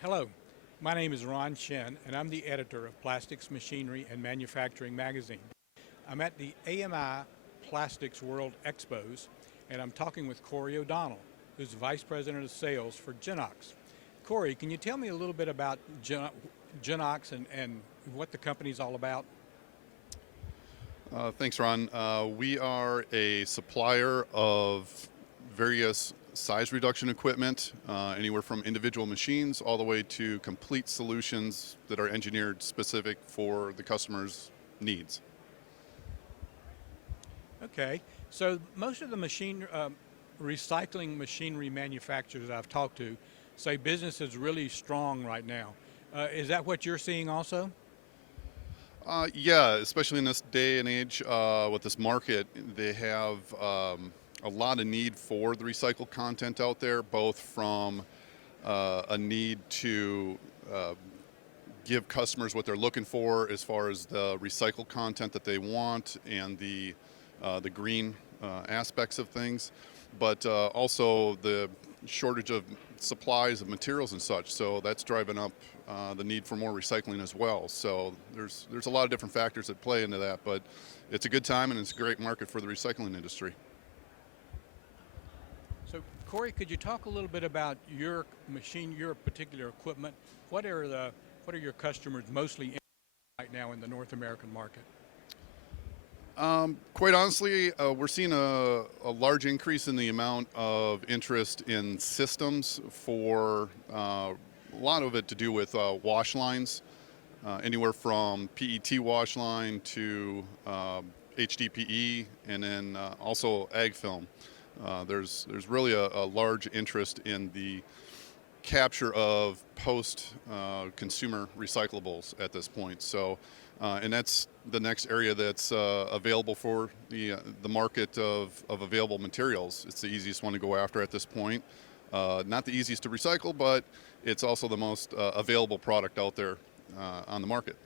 Hello, my name is Ron Shen, and I'm the editor of Plastics, Machinery, and Manufacturing magazine. I'm at the AMI Plastics World Expos, and I'm talking with Corey O'Donnell, who's Vice President of Sales for Genox. Corey, can you tell me a little bit about Genox and what the company's all about? Thanks, Ron. We are a supplier of various size reduction equipment, anywhere from individual machines all the way to complete solutions that are engineered specific for the customer's needs. Okay, so most of the recycling machinery manufacturers I've talked to say business is really strong right now. Is that what you're seeing also? Yeah, especially in this day and age with this market, they have a lot of need for the recycled content out there, both from a need to give customers what they're looking for as far as the recycled content that they want and the green aspects of things, but also the shortage of supplies of materials and such. So that's driving up the need for more recycling as well. So there's a lot of different factors that play into that, but it's a good time and it's a great market for the recycling industry. So Corey, could you talk a little bit about your machine, your particular equipment? What are your customers mostly in right now in the North American market? Quite honestly, we're seeing a large increase in the amount of interest in systems for a lot of it to do with wash lines, anywhere from PET wash line to HDPE, and then also ag film. There's really a large interest in the capture of post-consumer recyclables at this point. So, and that's the next area that's available for the market of available materials. It's the easiest one to go after at this point. Not the easiest to recycle, but it's also the most available product out there on the market.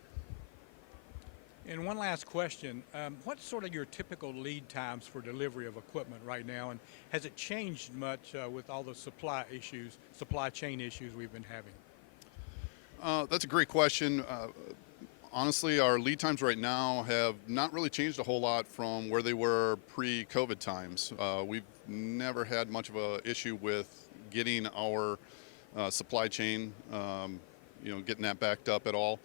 And one last question, what's sort of your typical lead times for delivery of equipment right now, and has it changed much with all the supply chain issues we've been having? That's a great question. Honestly, our lead times right now have not really changed a whole lot from where they were pre-COVID times. We've never had much of an issue with getting our supply chain, getting that backed up at all.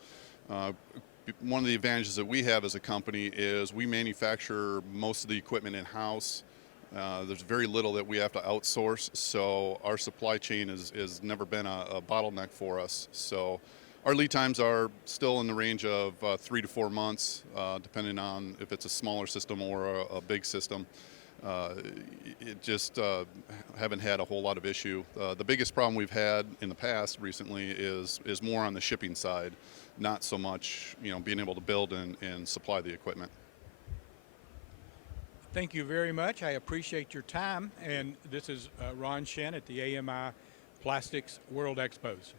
One of the advantages that we have as a company is we manufacture most of the equipment in-house. There's very little that we have to outsource, so our supply chain has never been a bottleneck for us. So our lead times are still in the range of 3 to 4 months, depending on if it's a smaller system or a big system. It just haven't had a whole lot of issue. The biggest problem we've had in the past recently is more on the shipping side, not so much being able to build and supply the equipment. Thank you very much. I appreciate your time, and this is Ron Shen at the AMI Plastics World Expos.